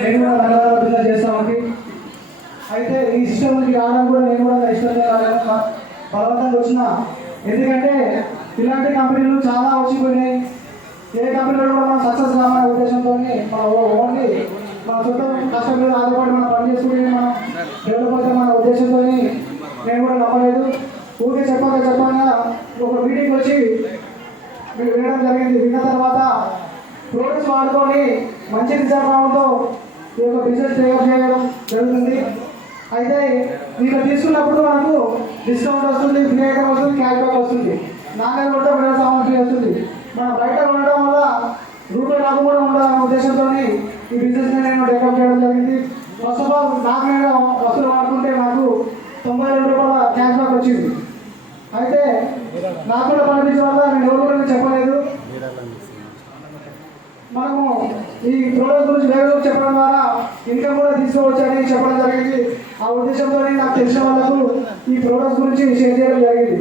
నేను కూడా రకరకాల బిజినెస్ చేస్తామండి. అయితే ఈ సిస్టమ్ నుంచి రావడం కూడా నేను కూడా ఇష్టం చేయాలని బలవంతంగా వచ్చిన. ఎందుకంటే ఇలాంటి కంపెనీలు చాలా వచ్చిపోయినాయి. ఏ కంపెనీలో కూడా మనం సక్సెస్ కావాలనే ఉద్దేశంతో మన ఓన్లీ మన చుట్టూ కష్టం మీద ఆధారపడి మనం పని చేసుకుని మనం డెవలప్ అవుతాం మన ఉద్దేశంతో నేను కూడా నమ్మలేదు. ఊరికే చెప్పగా ఒక మీటింగ్ వచ్చి మీరు వినడం జరిగింది. విన్న తర్వాత ప్రోడక్ట్స్ వాడుకొని మంచి రిజల్ట్ రావడంతో ఈ యొక్క బిజినెస్ టేకప్ చేయడం జరుగుతుంది. అయితే మీరు తీసుకున్నప్పుడు మనకు డిస్కౌంట్ వస్తుంది, ఫ్రీ ఐటమ్ వస్తుంది, క్యాష్ బ్యాక్ వస్తుంది. నాలుగు కూడా వేరే సామాన్ ఫ్రీ వస్తుంది. మనం బయట ఉండడం వల్ల రూపాయి లాభం కూడా ఉండాలనే ఉద్దేశంతో ఈ బిజినెస్ నేను డెవలప్ చేయడం జరిగింది. ఫస్ట్ ఆఫ్ ఆల్ నాకు నేను వస్తువులు వాడుకుంటే నాకు 92 రూపాయల క్యాష్ బ్యాక్ వచ్చింది. అయితే నాకు కూడా పంపించే వల్ల నేను ఎవరు కూడా చెప్పలేదు. మనము ఈ ప్రోడక్ట్ గురించి వేరే చెప్పడం ద్వారా ఇన్కమ్ కూడా తీసుకోవచ్చు అని చెప్పడం జరిగింది. ఆ ఉద్దేశంతో నాకు తెలిసిన వాళ్ళకు ఈ ప్రోడక్ట్స్ గురించి షేర్ చేయడం జరిగింది.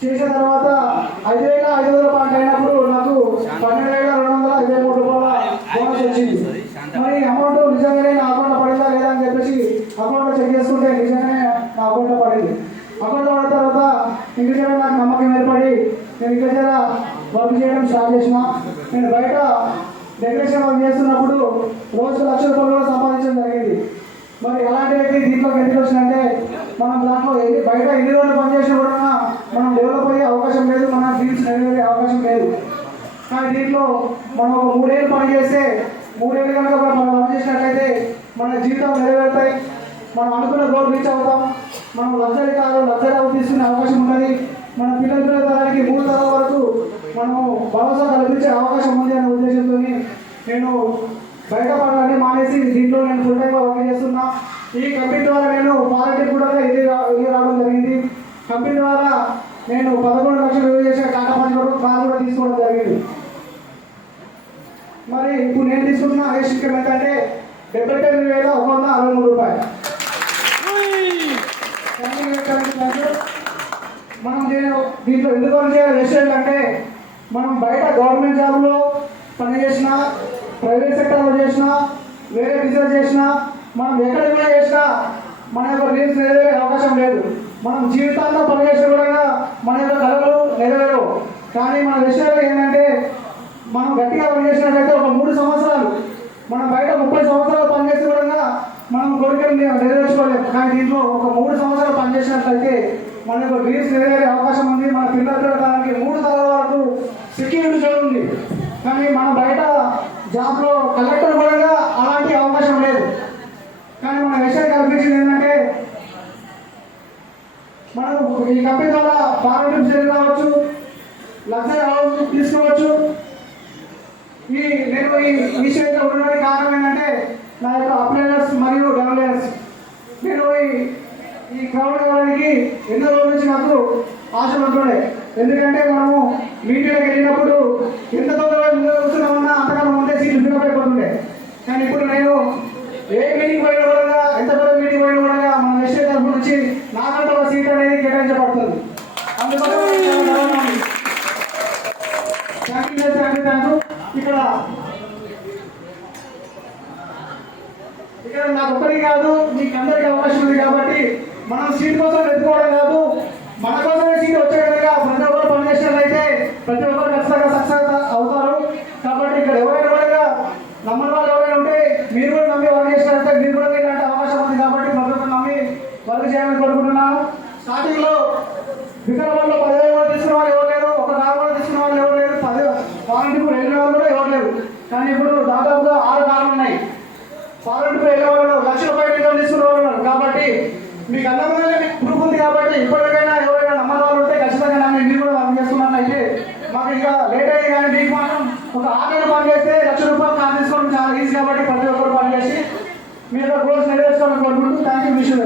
చేసిన తర్వాత 5,500 పాయింట్ అయినప్పుడు నాకు 12,253 రూపాయల బోనస్ వచ్చింది. మరి అమౌంట్ నిజంగానే నా అకౌంట్లో పడిందా లేదా అని చెప్పేసి అకౌంట్లో చెక్ చేసుకుంటే నిజంగానే నా అకౌంట్లో పడింది. అకౌంట్లో పడిన తర్వాత ఇంకా నాకు నమ్మకం ఏర్పడి నేను ఇంకా వర్క్ చేయడం స్టార్ట్ చేసిన. నేను బయట డెకరేషన్ వర్క్ చేస్తున్నప్పుడు రోజుకు 1,00,000 రూపాయలు కూడా సంపాదించడం జరిగింది. మరి అలాంటి వ్యక్తి దీంట్లోకి ఎందుకు వచ్చిందంటే మనం దాంట్లో బయట ఎన్ని రోజులు పనిచేసినా కూడా మనం డెవలప్ అయ్యే అవకాశం లేదు, మన డ్రీమ్స్ నెరవేరే అవకాశం లేదు. కానీ దీంట్లో మనం ఒక 3 ఏళ్ళు పని చేస్తే 3 ఏళ్ళు కనుక మనం పని చేసినట్లయితే మన జీవితం నెరవేరుతాయి. మనం అనుకున్న గోల్ రీచ్ అవుతాం. మనం లగ్జరీ హౌస్ తీసుకునే అవకాశం ఉన్నది. మన పిల్లల తరానికి 3 తరాల వరకు మనం భరోసా కల్పించే అవకాశం ఉంది అనే ఉద్దేశంతో నేను బయట పడాలని మానేసి దీంట్లో నేను ఫుల్ టైమ్గా వర్క్ చేస్తున్నా. ఈ కంపెనీ ద్వారా నేను పార్టీ కూడా ఇది రావడం జరిగింది. కంపెనీ ద్వారా నేను 11 లక్షలు విలువ చేసిన టాటా పంచ్ కార్ కూడా తీసుకోవడం జరిగింది. మరి ఇప్పుడు నేను తీసుకుంటున్న హైయెస్ట్ ఇన్కమ్ ఎంత అంటే 79,163 రూపాయలు. మనం దీంట్లో ఎందుకు పని చేయాలి రెస్టారెంట్ అంటే మనం బయట గవర్నమెంట్ జాబ్లో పని చేసినా, ప్రైవేట్ సెక్టర్లో చేసినా, వేరే బిజినెస్ చేసినా, మనం ఎక్కడికి కూడా చేసినా మన యొక్క డ్రీమ్స్ నెరవేరే అవకాశం లేదు. మనం జీవితాంతో పని చేసిన కూడా మన యొక్క కళలు నెరవేరవు. కానీ మన విషయాలు ఏంటంటే మనం గట్టిగా పని చేసినట్లయితే ఒక 3 సంవత్సరాలు మనం బయట 30 సంవత్సరాలు పనిచేసి కూడా మనం కోరికలు నెరవేర్చుకోలేము. కానీ దీంట్లో ఒక 3 సంవత్సరాలు పనిచేసినట్లయితే మన యొక్క డ్రీమ్స్ నెరవేరే అవకాశం ఉంది. మన పిల్లల తరానికి 3 తరాల వరకు సెక్యూరిటీ ఉంది. కానీ మన బయట జాబ్లో కలెక్టర్ కూడా అలాంటి అవకాశం లేదు. కానీ మన విషయం కల్పించింది ఏంటంటే మనం ఈ కంపెనీ ద్వారా ఫారెన్ ట్రిప్స్ కావచ్చు, లగ్జరీ హౌస్ తీసుకోవచ్చు. నేను ఈ విషయంలో ఉండడానికి కారణం ఏంటంటే నా యొక్క అప్లైనర్స్ మరియు డెవలపర్స్. నేను ఈ క్రౌడ్ కావడానికి ఎన్నో రోజుల నుంచి నాకు ఆశలు ఉంటుండే. ఎందుకంటే మనము మీటింగ్లోకి వెళ్ళినప్పుడు ఎంత తొందరగా కూర్చున్నామన్నా అంతకాలం ఉంటే సీట్లు ఫిల్ అయిపోతుండే. కానీ ఇప్పుడు నేను ఏ మీటింగ్ పోయినా కూడా, ఎంత పెద్ద మీటింగ్ పోయినా కూడా మన ఎస్టేట్ తరఫు నుంచి నాకంటే ఒక సీట్ అనేది కేటాయించబడుతుంది. అందువల్ల ఇక్కడ నాకు ఒక్కరికి కాదు, మీకు అందరికీ అవకాశం ఉంది. కాబట్టి మనం సీట్ కోసం వెతుకోవడం కాదు, మన కోసమే సీట్ వచ్చే విధంగా ప్రతి ఒక్కరు పనిచేసినట్లయితే ప్రతి ఒక్కరు ఖచ్చితంగా సక్సెస్ అవుతారు. కాబట్టి ఇక్కడ ఎవరైనా కూడా నమ్మని వాళ్ళు ఎవరైనా ఉంటే మీరు కూడా నమ్మి వర్క్ చేసినట్లయితే మీరు కూడా ఇలాంటి అవకాశం ఉంది. కాబట్టి ప్రతి ఒక్కరు నమ్మి వర్క్ చేయాలని కోరుకుంటున్నాను. స్టార్టింగ్లో వికారాబాద్లో 10,000 కూడా తీసుకున్న వాళ్ళు ఎవరు లేరు, ఒక కారు కూడా తీసుకున్న వాళ్ళు ఎవరు లేరు, 10 వారంటీ కూడా వెళ్ళిన వాళ్ళు కూడా ఎవరు లేరు. కానీ ఇప్పుడు దాదాపుగా 6 కార్లు ఉన్నాయి. వారంటీ వెళ్ళే వాళ్ళు 1,00,000 రూపాయలు తీసుకున్న వాళ్ళు ఉన్నారు. కాబట్టి మీకు అందరికీ ప్రూఫ్ ఉంది. కాబట్టి ఇప్పటికైనా ఎవరైనా నమ్మని వాళ్ళు ఉంటే ఖచ్చితంగా నమ్మి మీరు కూడా వర్క్ చేస్తున్నాను. అయితే మాకు ఇంకా లేట్ అయ్యి కానీ మీకు మాత్రం ఒక 6 నెలలు పని చేస్తే 1,00,000 రూపాయలు కార్ తీసుకోవడం చాలా ఈజీ. కాబట్టి ప్రతి ఒక్కరు పని చేసి మీరు గోల్స్ నెరవేర్చుకోవాలని కోరుకుంటూ థ్యాంక్ యూ.